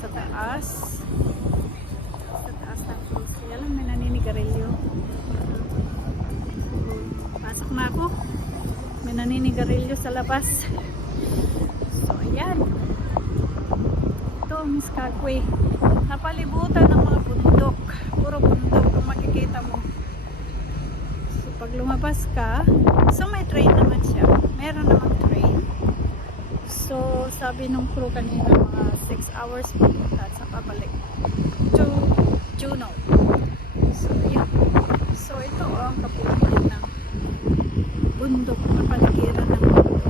sa taas. Sa taas ng cruise. Alam, may naninigarilyo. Pasok na ako. May naninigarilyo sa labas. So, ayan. Ito ang Skagway. Napalibutan ng mga bundok. Puro bundok ang makikita mo. So, pag lumabas ka, so may train naman siya. Meron namang train. So, sabi nung crew kanina, mga 6 hours papunta sa pabalik to Juneau. So, yun. So, ito ang kapulitan ng bundok, kapaligiran ng bundok.